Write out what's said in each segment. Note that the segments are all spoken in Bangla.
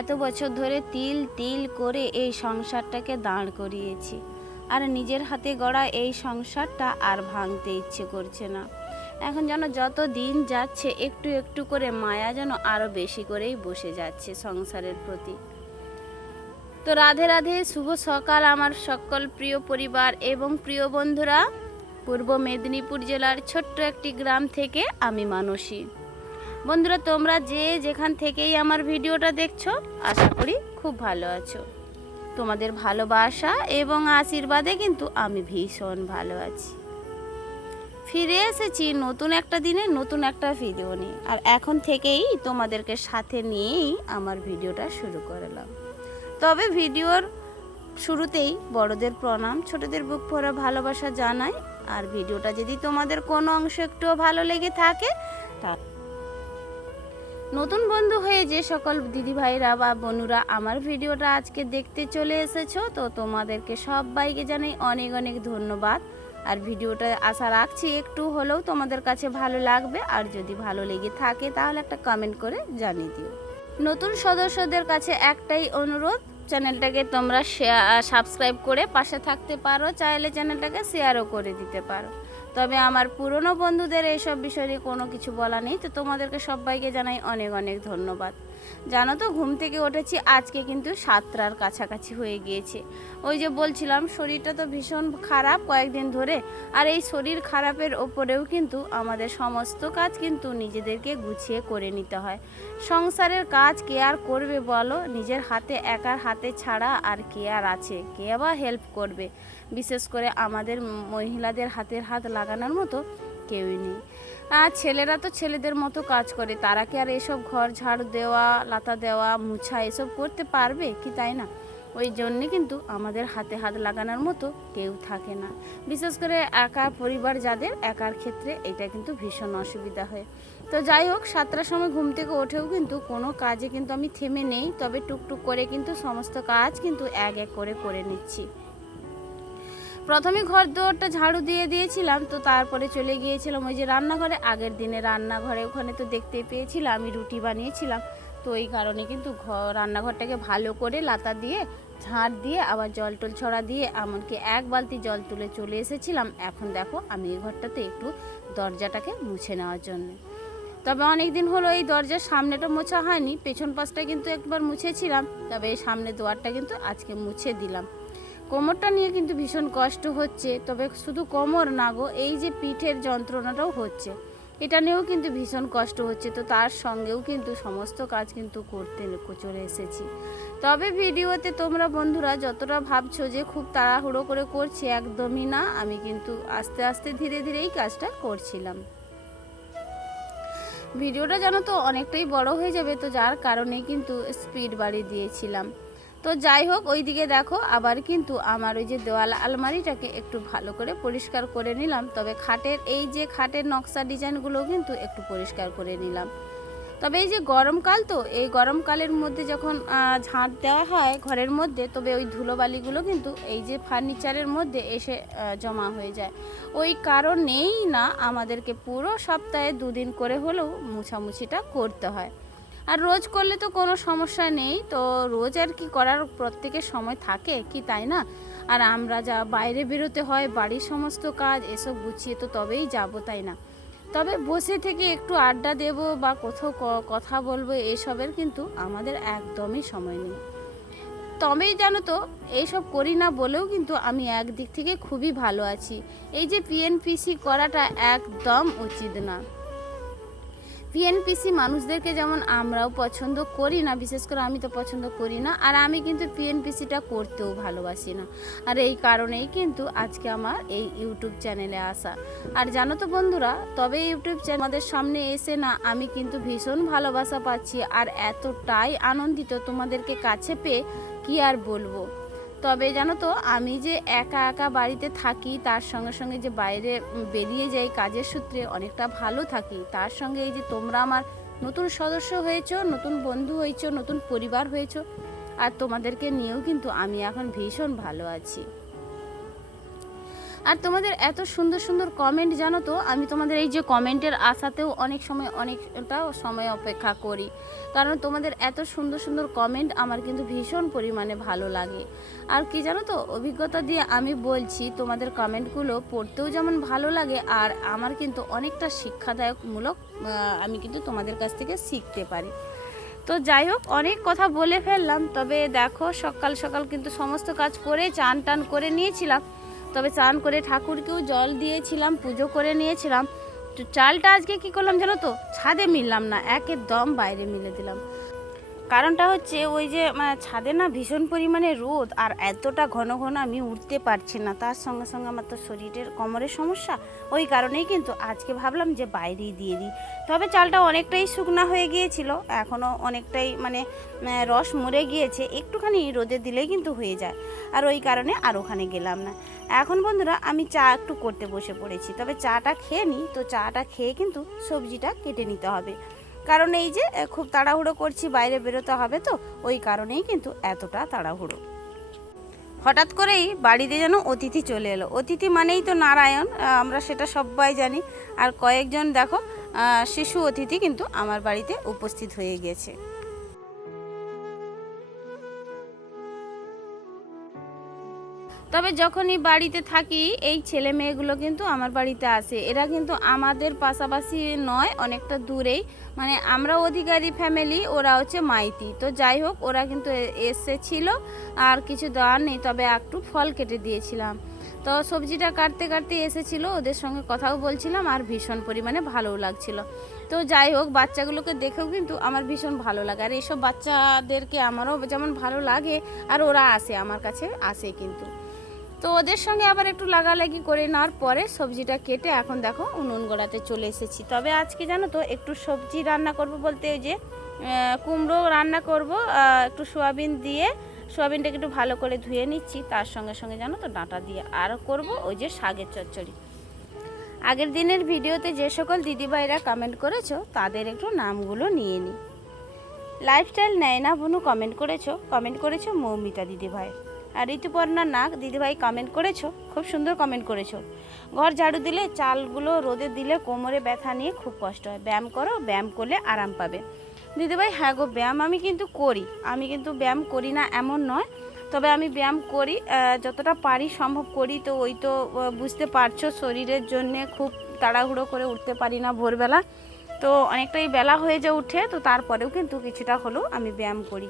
এত বছর ধরে তিল তিল করে এই সংসারটাকে দাঁড় করিয়েছি। আর নিজের হাতে গড়া এই সংসারটা আর ভাঙতে ইচ্ছে করছে না। এখন যেন যত দিন যাচ্ছে, একটু একটু করে মায়া যেন আরও বেশি করেই বসে যাচ্ছে সংসারের প্রতি। তো রাধে রাধে, শুভ সকাল আমার সকল প্রিয় পরিবার এবং প্রিয় বন্ধুরা। পূর্ব মেদিনীপুর জেলার ছোট্ট একটি গ্রাম থেকে আমি মানসী। বন্ধুরা, তোমরা যে যেখান থেকেই আমার ভিডিওটা দেখছ, আশা করি খুব ভালো আছো। তোমাদের ভালোবাসা এবং আশীর্বাদে কিন্তু আমি ভীষণ ভালো আছি। ফিরে এসেছি নতুন একটা দিনে, নতুন একটা ভিডিও নিয়ে। আর এখন থেকেই তোমাদেরকে সাথে নিয়েই আমার ভিডিওটা শুরু করলাম তবে ভিডিওর শুরুতেই বড়দের প্রণাম, ছোটদের বুক ভরা ভালোবাসা জানাই। আর ভিডিওটা যদি তোমাদের কোনো অংশ একটুও ভালো লেগে থাকে, তা নতুন বন্ধু হয়ে যে সকল দিদিভাইরা বা বনুরা আমার ভিডিওটা আজকে দেখতে চলে এসেছ, তো তোমাদেরকে সবাইকে জানাই অনেক অনেক ধন্যবাদ। আর ভিডিওটা আশা রাখছি একটু হলেও তোমাদের কাছে ভালো লাগবে, আর যদি ভালো লেগে থাকে তাহলে একটা কমেন্ট করে জানিয়ে দিও। নতুন সদস্যদের কাছে একটাই অনুরোধ, চ্যানেলটাকে তোমরা সাবস্ক্রাইব করে পাশে থাকতে পারো, চাইলে চ্যানেলটাকে শেয়ারও করে দিতে পারো। তবে আমার পুরনো বন্ধুদের এইসব বিষয়ে নিয়ে কোনো কিছু বলা নেই। তো তোমাদেরকে সবাইকে জানাই অনেক অনেক ধন্যবাদ। জানো তো, ঘুম থেকে উঠেছি, আজকে কিন্তু সাতটার কাছাকাছি হয়ে গিয়েছে। ওই যে বলছিলাম, শরীরটা তো ভীষণ খারাপ কয়েকদিন ধরে, আর এই শরীর খারাপের ওপরেও কিন্তু আমাদের সমস্ত কাজ কিন্তু নিজেদেরকে গুছিয়ে করে নিতে হয়। সংসারের কাজ কে আর করবে বলো? নিজের হাতে, একার হাতে ছাড়া আর কে আর আছে? কে বা হেল্প করবে? বিশেষ করে আমাদের মহিলাদের হাতের হাত লাগানোর মতো কেউই নেই। আর ছেলেরা তো ছেলেদের মতো কাজ করে, তারা কি আর এসব ঘর ঝাড় দেওয়া লাতা দেওয়া, মুছা এসব করতে পারবে কি তাই না? ওই জন্যে কিন্তু আমাদের হাতে হাত লাগানোর মতো কেউ থাকে না। বিশেষ করে একা পরিবার যাদের, একার ক্ষেত্রে এটা কিন্তু ভীষণ অসুবিধা হয়। তো যাই হোক, সাতটার সময় ঘুম থেকে ওঠেও কিন্তু কোনো কাজে কিন্তু আমি থেমে নেই, তবে টুকটুক করে কিন্তু সমস্ত কাজ কিন্তু এক এক করে করে নিচ্ছি। প্রথমে ঘর দুয়ারটা ঝাড়ু দিয়ে দিয়েছিলাম, তো তারপরে চলে গিয়েছিলাম ওই যে রান্নাঘরে। আগের দিনে রান্নাঘরে ওখানে তো দেখতে পেয়েছিলাম, আমি রুটি বানিয়েছিলাম। তো এই কারণে কিন্তু ঘর রান্নাঘরটাকে ভালো করে লাতা দিয়ে, ঝাঁট দিয়ে, আবার জল টল ছড়া দিয়ে, এমনকি এক বালতি জল তুলে চলে এসেছিলাম। এখন দেখো আমি এই ঘরটাতে একটু দরজাটাকে মুছে নেওয়ার জন্য। তবে অনেক দিন হলো এই দরজার সামনেটা মোছা হয়নি, পেছন পাশটা কিন্তু একবার মুছেছিলাম, তবে এই সামনে দুয়ারটা কিন্তু আজকে মুছে দিলাম। কোমরটা নিয়ে কিন্তু ভীষণ কষ্ট হচ্ছে, তবে শুধু কোমর না গো, এই যে পিঠের যন্ত্রণাটাও হচ্ছে। এটা নিয়েও কিন্তু ভীষণ কষ্ট হচ্ছে, তো তার সঙ্গেও কিন্তু সমস্ত কাজ কিন্তু করতে চলে এসেছি। তবে ভিডিওতে তোমরা বন্ধুরা যতটা ভাবছ যে খুব তাড়াহুড়ো করে করছি, একদমই না, আমি কিন্তু আস্তে আস্তে ধীরে ধীরেই কাজটা করছিলাম। ভিডিওটা জানো তো অনেকটাই বড় হয়ে যাবে, তো যার কারণে কিন্তু স্পিড বাড়িয়ে দিয়েছিলাম। তো যাই হোক, ওইদিকে দেখো, আবার কিন্তু আমার ওই যে দেওয়াল আলমারিটাকে একটু ভালো করে পরিষ্কার করে নিলাম। তবে খাটের, এই যে খাটের নকশা ডিজাইনগুলো কিন্তু একটু পরিষ্কার করে নিলাম। তবে এই যে গরমকাল তো, এই গরমকালের মধ্যে যখন ঝাঁট দেওয়া হয় ঘরের মধ্যে, তবে ওই ধুলোবালিগুলো কিন্তু এই যে ফার্নিচারের মধ্যে এসে জমা হয়ে যায়। ওই কারণেই না আমাদেরকে পুরো সপ্তাহে দুদিন করে হলেও মুছামুছিটা করতে হয়। আর রোজ করলে তো কোনো সমস্যা নেই। তো রোজ আর কি করার প্রত্যেকের সময় থাকে, কি তাই না? আর আমরা যা বাইরে বেরোতে হয়, বাড়ির সমস্ত কাজ, এসব গুছিয়ে তো তবেই যাব, তাই না? তবে বসে থেকে একটু আড্ডা দেব বা কোথাও কথা বলব, এসবের কিন্তু আমাদের একদমই সময় নেই। তবেই জানো তো এইসব করি না বলেও কিন্তু আমি একদিক থেকে খুবই ভালো আছি। এই যে পিএনপিসি করাটা একদম উচিত না। পিএনপিসি মানুষদেরকে যেমন আমরাও পছন্দ করি না, বিশেষ করে আমি তো পছন্দ করি না, আর আমি কিন্তু পিএনপিসিটা করতেও ভালোবাসি না। আর এই কারণেই কিন্তু আজকে আমার এই ইউটিউব চ্যানেলে আসা। আর জানো তো বন্ধুরা, তবে ইউটিউব চ্যানেল আমাদের সামনে এসে না আমি কিন্তু ভীষণ ভালোবাসা পাচ্ছি, আর এতটাই আনন্দিত তোমাদেরকে কাছে পেয়ে কি আর বলব? তবে জানো তো, আমি যে একা একা বাড়িতে থাকি, তার সঙ্গে সঙ্গে যে বাইরে বেরিয়ে যাই কাজের সূত্রে অনেকটা ভালো থাকি। তার সঙ্গে এই যে তোমরা আমার নতুন সদস্য হয়েছো, নতুন বন্ধু হয়েছো, নতুন পরিবার হয়েছো, আর তোমাদেরকে নিয়েও কিন্তু আমি এখন ভীষণ ভালো আছি। আর তোমাদের এত সুন্দর সুন্দর কমেন্ট জানো তো, আমি তোমাদের এই যে কমেন্টের আশাতেও অনেক সময় অনেকটা সময় অপেক্ষা করি। কারণ তোমাদের এত সুন্দর সুন্দর কমেন্ট আমার কিন্তু ভীষণ পরিমাণে ভালো লাগে। আর কি জানো তো, অভিজ্ঞতা দিয়ে আমি বলছি, তোমাদের কমেন্টগুলো পড়তেও যেমন ভালো লাগে, আর আমার কিন্তু অনেকটা শিক্ষাদায়কমূলক আমি কিন্তু তোমাদের কাছ থেকে শিখতে পারি। তো যাই হোক, অনেক কথা বলে ফেললাম, তবে দেখো সকাল সকাল কিন্তু সমস্ত কাজ করে চান টান করে নিয়েছিলাম। তবে চান করে ঠাকুরকেও জল দিয়েছিলাম, পুজো করে নিয়েছিলাম। তো চালটা আজকে কি করলাম জানো তো? ছাদে মিললাম না একের দম বাইরে মিলে দিলাম। কারণটা হচ্ছে ওই যে মানে, ছাদে না ভীষণ পরিমাণে রোদ আর এতটা ঘন ঘন আমি উঠতে পারছি না। তার সঙ্গে সঙ্গে আমার তো শরীরের কোমরের সমস্যা। ওই কারণেই কিন্তু আজকে ভাবলাম যে বাইরেই দিয়ে দিই। তবে চালটা অনেকটাই শুকনা হয়ে গিয়েছিল। এখনও অনেকটাই মানে রস মরে গিয়েছে। একটুখানি রোদে দিলেই কিন্তু হয়ে যায়। আর ওই কারণে আর ওখানে গেলাম না। এখন বন্ধুরা আমি চা একটু করতে বসে পড়েছি। তবে চাটা খেয়ে নিই। তো চাটা খেয়ে কিন্তু সবজিটা কেটে নিতে হবে। কারণ এই যে খুব তাড়াহুড়ো করছি, বাইরে বেরোতে হবে তো, ওই কারণেই কিন্তু এতটা তাড়াহুড়ো। হঠাৎ করেই বাড়িতে যেন অতিথি চলে এলো। অতিথি মানেই তো নারায়ণ আমরা সেটা সবাই জানি। আর কয়েকজন, দেখো শিশু অতিথি কিন্তু আমার বাড়িতে উপস্থিত হয়ে গিয়েছে। তবে যখনই বাড়িতে থাকি, এই ছেলে মেয়েগুলো কিন্তু আমার বাড়িতে আসে। এরা কিন্তু আমাদের পাশাপাশি নয়, অনেকটা দূরেই। মানে আমরা অধিকারী ফ্যামিলি ওরা হচ্ছে মাইতি। তো যাই হোক, ওরা কিন্তু এসেছিল আর কিছু দেওয়ার নেই, তবে একটু ফল কেটে দিয়েছিলাম। তো সবজিটা কাটতে কাটতে এসেছিল, ওদের সঙ্গে কথাও বলছিলাম, আর ভীষণ পরিমাণে ভালোও লাগছিল। তো যাই হোক, বাচ্চাগুলোকে দেখেও কিন্তু আমার ভীষণ ভালো লাগে। আর এইসব বাচ্চাদেরকে আমারও যেমন ভালো লাগে, আর ওরা আসে, আমার কাছে আসে কিন্তু। তো ওদের সঙ্গে আবার একটু লাগালাগি করে নেওয়ার পরে সবজিটা কেটে এখন দেখো উনুন গোড়াতে চলে এসেছি। তবে আজকে জানো তো একটু সবজি রান্না করব বলতে ওই যে কুমড়ো রান্না করব একটু সোয়াবিন দিয়ে, সোয়াবিনটাকে একটু ভালো করে ধুয়ে নিচ্ছি, তার সঙ্গে সঙ্গে জানো তো ডাঁটা দিয়ে আর করব ওই যে শাকের চচ্চড়ি। আগের দিনের ভিডিওতে যে সকল দিদিভাইরা কমেন্ট করেছ, তাদের একটু নামগুলো নিয়ে নিই লাইফস্টাইল নেয় না বুনু কমেন্ট করেছ কমেন্ট করেছ মৌমিতা দিদিভাই। আর ঋতুপর্ণা নাক দিদিভাই কমেন্ট করেছ? খুব সুন্দর কমেন্ট করেছ। ঘর ঝাড়ু দিলে, চালগুলো রোদে দিলে কোমরে ব্যথা নিয়ে খুব কষ্ট হয়। ব্যায়াম করো, ব্যায়াম করলে আরাম পাবে। দিদিভাই হ্যাঁ গো, ব্যায়াম আমি কিন্তু করি। আমি কিন্তু ব্যায়াম করি না এমন নয়। তবে আমি ব্যায়াম করি যতটা পারি সম্ভব করি তো ওই তো বুঝতে পারছ, শরীরের জন্যে খুব তাড়াহুড়ো করে উঠতে পারি না ভোরবেলা। তো অনেকটাই বেলা হয়ে যায় উঠে, তো তারপরেও কিন্তু কিছুটা হলেও আমি ব্যায়াম করি।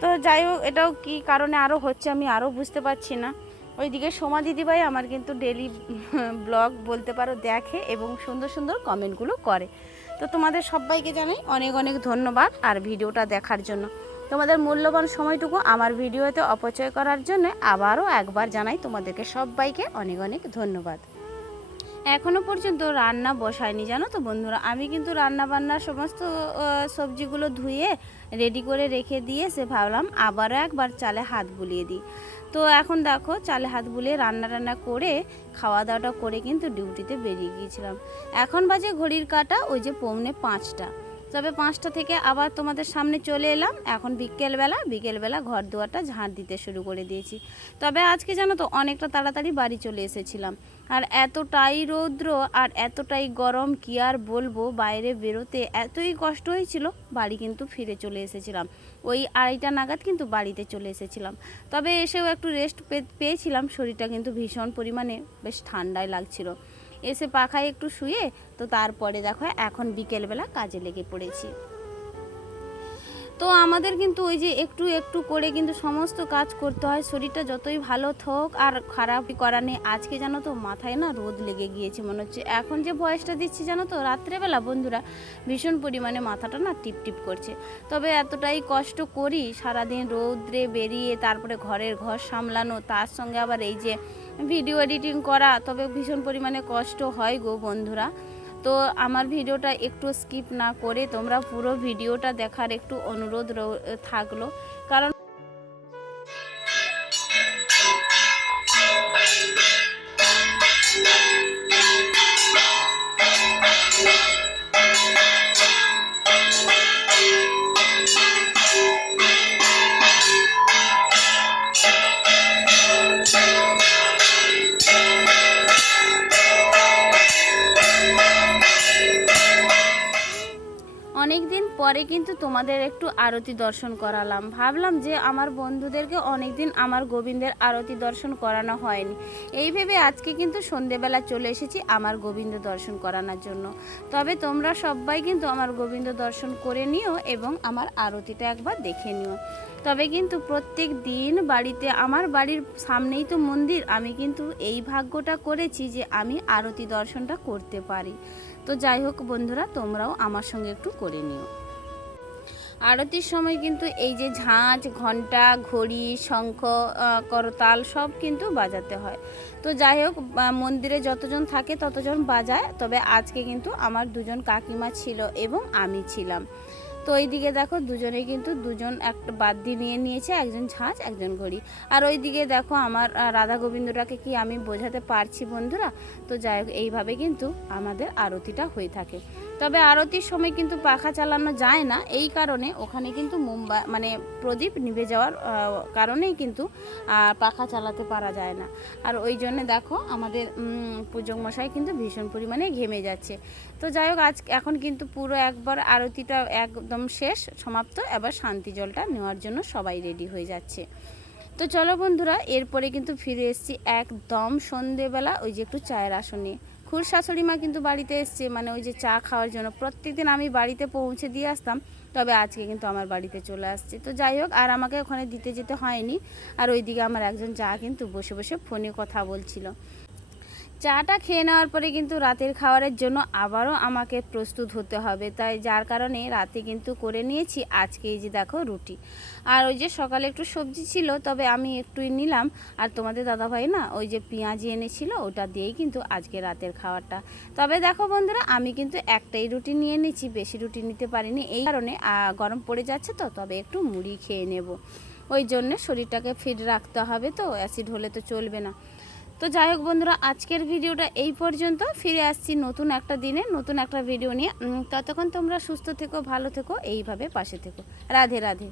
তো যাই হোক, এটাও কি কারণে আরও হচ্ছে আমি আরও বুঝতে পারছি না। ওইদিকে সোমা দিদিভাই আমার কিন্তু ডেলি ব্লগ বলতে পারো দেখে এবং সুন্দর সুন্দর কমেন্টগুলো করে। তো তোমাদের সবাইকে জানাই অনেক অনেক ধন্যবাদ আর ভিডিওটা দেখার জন্য। তোমাদের মূল্যবান সময়টুকু আমার ভিডিওতে অপচয় করার জন্য আবারও একবার জানাই তোমাদেরকে সবাইকে অনেক অনেক ধন্যবাদ। এখনও পর্যন্ত রান্না বসায়নি, জানো তো বন্ধুরা। আমি কিন্তু রান্না বান্নার সমস্ত সবজিগুলো ধুয়ে রেডি করে রেখে দিয়ে সে ভাবলাম আবারও একবার চালে হাত বুলিয়ে দিই। তো এখন দেখো, চালে হাত বুলিয়ে রান্না রান্না করে, খাওয়া দাওয়াটা করে কিন্তু ডিউটিতে বেরিয়ে গিয়েছিলাম। এখন বাজে ঘড়ির কাটা, ওই যে পৌনে পাঁচটা। তবে পাঁচটা থেকে আবার তোমাদের সামনে চলে এলাম। এখন বিকেলবেলা বিকেলবেলা ঘর দুয়ারটা ঝাঁট দিতে শুরু করে দিয়েছি। তবে আজকে জানো তো, অনেকটা তাড়াতাড়ি বাড়ি চলে এসেছিলাম। আর এতটাই রৌদ্র আর এতটাই গরম কি আর বলব, বাইরে বেরোতে এতই কষ্ট হয়েছিল, বাড়ি কিন্তু ফিরে চলে এসেছিলাম। ওই আড়াইটা নাগাদ কিন্তু বাড়িতে চলে এসেছিলাম। তবে এসেও একটু রেস্ট পেয়েছিলাম, শরীরটা কিন্তু ভীষণ পরিমাণে বেশ ঠান্ডায় লাগছিল। এসে পাখায় একটু শুয়ে, তো তারপরে দেখো এখন বিকেলবেলা কাজে লেগে পড়েছি। তো আমাদের কিন্তু ওই যে একটু একটু করে কিন্তু সমস্ত কাজ করতে হয়, শরীরটা যতই ভালো থাক আর খারাপ করা নেই। আজকে জানো তো মাথায় না রোদ লেগে গিয়েছে মনে হচ্ছে। এখন যে ভয়েসটা দিচ্ছি জানো তো, রাত্রেবেলা বন্ধুরা ভীষণ পরিমাণে মাথাটা না টিপ টিপ করছে। তবে এতটাই কষ্ট করি, সারাদিন রৌদ্রে বেরিয়ে তারপরে ঘরের ঘর সামলানো, তার সঙ্গে আবার এই যে ভিডিও এডিটিং করা, তবে ভীষণ পরিমাণে কষ্ট হয় গো বন্ধুরা। তো আমার ভিডিওটা একটু স্কিপ না করে তোমরা পুরো ভিডিওটা দেখার একটু অনুরোধ থাকল। কারণ তবে কিন্তু তোমাদের একটু আরতি দর্শন করালাম। ভাবলাম যে আমার বন্ধুদেরকে অনেক দিন আমার গোবিন্দের আরতি দর্শন করানো হয়নি। এই ভেবে আজকে কিন্তু সন্ধেবেলা চলে এসেছি আমার গোবিন্দ দর্শন করানোর জন্য। তবে তোমরা সবাই কিন্তু আমার গোবিন্দ দর্শন করে নিও এবং আমার আরতিটা একবার দেখে নিও। তবে কিন্তু প্রত্যেক দিন বাড়িতে, আমার বাড়ির সামনেই তো মন্দির, আমি কিন্তু এই ভাগ্যটা করেছি যে আমি আরতি দর্শনটা করতে পারি। তো যাই হোক বন্ধুরা, তোমরাও আমার সঙ্গে একটু করে নিও। আরতির সময় কিন্তু এই যে ঝাঁঝ ঘণ্টা ঘড়ি, শঙ্খ করতাল সব কিন্তু বাজাতে হয়। তো যাই হোক মন্দিরে যতজন থাকে ততজন বাজায়, তবে আজকে কিন্তু আমার দুজন কাকিমা ছিল এবং আমি ছিলাম। তো এইদিকে দেখো দুজনে কিন্তু দুজন একটা বাদ্যি নিয়ে নিয়েছে, একজন ঝাঁঝ একজন ঘড়ি। আর ওইদিকে দেখো আমার রাধা গোবিন্দটাকে কি আমি বোঝাতে পারছি বন্ধুরা? তো যাই হোক, এইভাবে কিন্তু আমাদের আরতিটা হয়ে থাকে। তবে আরতির সময় কিন্তু পাখা চালানো যায় না। এই কারণে ওখানে কিন্তু মুম্বাই মানে প্রদীপ নিভে যাওয়ার কারণেই কিন্তু পাখা চালাতে পারা যায় না। আর ওই জন্য দেখো আমাদের পূজক মশাই কিন্তু ভীষণ পরিমাণে ঘেমে যাচ্ছে। তো যাই হোক, আজ এখন কিন্তু পুরো একবার আরতিটা একদম শেষ, সমাপ্ত। এবার শান্তি জলটা নেওয়ার জন্য সবাই রেডি হয়ে যাচ্ছে। তো চলো বন্ধুরা, এরপরে কিন্তু ফিরে এসেছি একদম সন্ধেবেলা, ওই যে একটু চায়ের আসনে। খুর শাশুড়ি মা কিন্তু বাড়িতে এসছে মানে ওই যে চা খাওয়ার জন্য। প্রত্যেকদিন আমি বাড়িতে পৌঁছে দিয়ে আসতাম, তবে আজকে কিন্তু আমার বাড়িতে চলে আসছে। তো যাই হোক, আর আমাকে ওখানে দিতে যেতে হয়নি। আর ওইদিকে আমার একজন চা কিন্তু বসে বসে ফোনে কথা বলছিল। চাটা খেয়ে নেওয়ার পরে কিন্তু রাতের খাবারের জন্য আবারও আমাকে প্রস্তুত হতে হবে। তাই যার কারণে রাতে কিন্তু করে নিয়েছি আজকে এই যে দেখো রুটি। আর ওই যে সকালে একটু সবজি ছিল, তবে আমি একটুই নিলাম। আর তোমাদের দাদাভাই না, ওই যে পেঁয়াজি এনেছিল, ওটা দিয়েই কিন্তু আজকে রাতের খাবারটা। তবে দেখো বন্ধুরা, আমি কিন্তু একটাই রুটি নিয়ে নিয়েছি বেশি রুটি নিতে পারিনি। এই কারণে গরম পড়ে যাচ্ছে তো, তবে একটু মুড়ি খেয়ে নেব। ওই জন্য শরীরটাকে ফিট রাখতে হবে তো, অ্যাসিড হলে তো চলবে না। তো যাই হোক বন্ধুরা, আজকের ভিডিওটা এই পর্যন্ত। ফিরে আসছি নতুন একটা দিনে, নতুন একটা ভিডিও নিয়ে। ততক্ষণ তোমরা সুস্থ থেকো, ভালো থেকো, এইভাবে পাশে থেকো। রাধে রাধে।